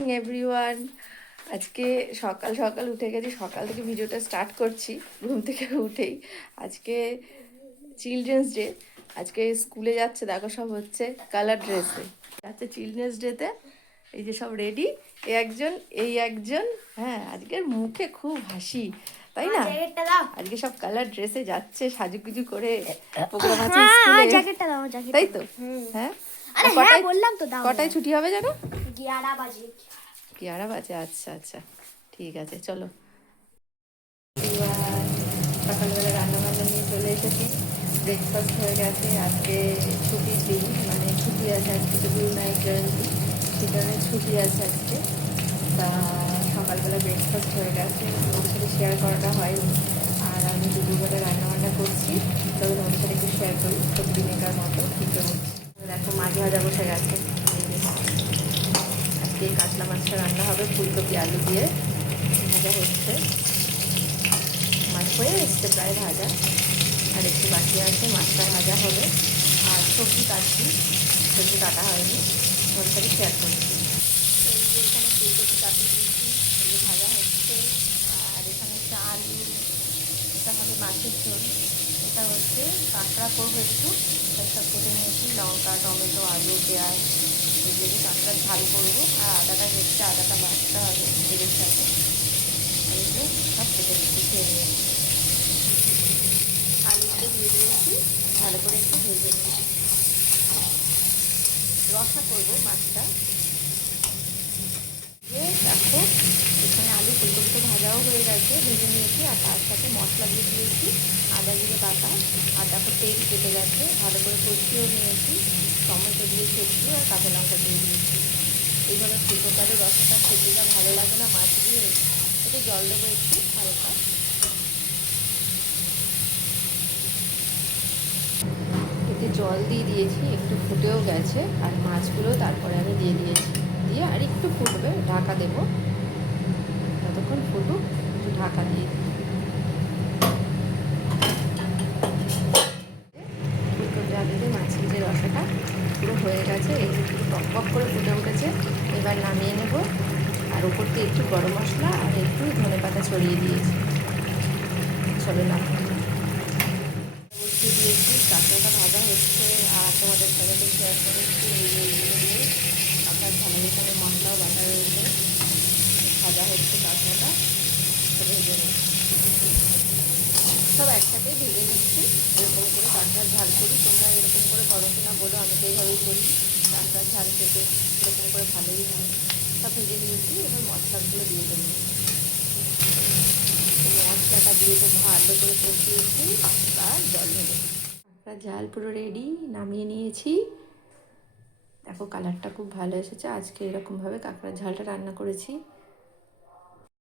Everyone, আজকে সকাল সকাল উঠে গেছি। সকাল থেকে ভিডিওটা স্টার্ট করছি ঘুম থেকে উঠেই। আজকে চিলড্রেন্স ডে। আজকে স্কুলে যাচ্ছে, দেখো সব হচ্ছে কালার ড্রেসে যাচ্ছে চিলড্রেন্স ডেতে। এই যে সব রেডি, এই একজন হ্যাঁ, আজকের মুখে খুব হাসি, তাই না? আজকে সব কালার ড্রেসে যাচ্ছে সাজুগুজু করে, প্রোগ্রাম আছে স্কুলে, তাই তো? হ্যাঁ, কটায় ছুটি হবে জানো? 11 বাজে। 11 বাজে, আচ্ছা আচ্ছা, ঠিক আছে, চলো। এবার সকালবেলা রান্নাবান্না নিয়ে চলে এসেছি। ব্রেকফাস্ট হয়ে গেছে। আজকে ছুটির দিন, মানে ছুটি আছে আজকে, তো গুরু নানক জয়ন্তী, সে কারণে ছুটি আছে আজকে। তা সকালবেলা ব্রেকফাস্ট হয়ে গেছে, ওর সাথে শেয়ার করাটা হয়নি। আর আমি দুপুরবেলা রান্নাবান্না করছি, তখন ওর সাথে একটু শেয়ার করি প্রতিদিনেকার মতো কী করছি। দেখো মাছ ভাজা বসে গেছে। আজকে কাতলা মাছটা রান্না হবে, ফুলকপি আলু দিয়ে ভাজা হচ্ছে। মাছ হয়ে এসছে প্রায় ভাজা, আর একটু বাকি আছে, মাছটা ভাজা হবে। আর সবজি কাটছি, সবজি কাটা হয়নি, ওর সাথে শেয়ার করছি। এই যে এখানে ফুলকপি কাটি দিয়েছি, এই যে ভাজা হচ্ছে। আর এখানে হচ্ছে আলু, এটা হবে মাছের ঝোল। এটা হচ্ছে কাঁকড়া করবো একটু, তাই সব কেটে নিয়েছি, লঙ্কা, টমেটো, আলু, পেঁয়াজ এগুলো কাঁকড়ার ঝাল করবো। আর আদাটা হচ্ছে, আদাটা বাটতে হবে তেলের সাথে। আর এগুলো সব কেটে খেয়ে নিয়েছি। আলুতে দিয়ে দিয়েছি, ভালো করে একটু ভেজে নিয়েছি। রসা করবো মাছটা। দেখো এখানে আলু ফুলকপি ভাজাও হয়ে গেছে, ভেজে নিয়েছি। আর তার সাথে মশলা দিয়ে দিয়েছি, আদা জিরে বাটা। আর দেখো তেল কেটে গেছে, ভালো করে কষিয়েও নিয়েছি। টমেটো দিয়েছি একটু, আর কাঁচা লঙ্কা দিয়ে দিয়েছি। এইভাবে ফুলকপি আলু রসাটা খেতে যা ভালো লাগে না মাছ দিয়ে। একটু জল দেবো একটু হালকা। এতে জল দিয়ে দিয়েছি, একটু ফুটেও গেছে। আর মাছগুলো তারপরে আমি দিয়ে দিয়েছি, দিয়ে আর একটু ফুটবে, ঢাকা দেবো। ততক্ষণ ফুটুক, একটু ঢাকা দিয়ে দিই। ফুলকপি আলুতে মাছের যে রসাটা পুরো হয়ে গেছে, এই যে পুরো টক টক করে ফুটে উঠেছে। এবার নামিয়ে নেব। আর ওপর দিয়ে একটু গরম মশলা আর একটু ধনেপাতা ছড়িয়ে দিয়েছি। চলো নামিয়ে বসিয়ে দিয়েছি, কাঁকড়াটা ভাজা হচ্ছে। আর তোমাদের সাথে তো শেয়ার করেছি এই যে এইগুলো দিয়ে আপনার ঝালের এখানে মশলাও বাটা রয়েছে। ভাজা হচ্ছে কাঁকড়াটা, ভেজে নিচ্ছি, সব একসাথে ভেজে নিচ্ছি। এরকম করে কাঁকড়ার ঝাল করি, তোমরা এরকম করে করো কিনা বলো, আমি তো এইভাবেই করি। কাঁকড়ার ঝাল খেতে এরকম করে ভালোই হয়। সব ভেজে নিয়েছি, এবার মশলাগুলো দিয়ে দেবো। মশলাটা দিয়ে খুব ভালো করে কষিয়েছি, আর জল ঢেলে কাঁকড়ার ঝাল পুরো রেডি, নামিয়ে নিয়েছি। দেখো কালারটা খুব ভালো এসেছে। আজকে এরকমভাবে কাঁকড়ার ঝালটা রান্না করেছি।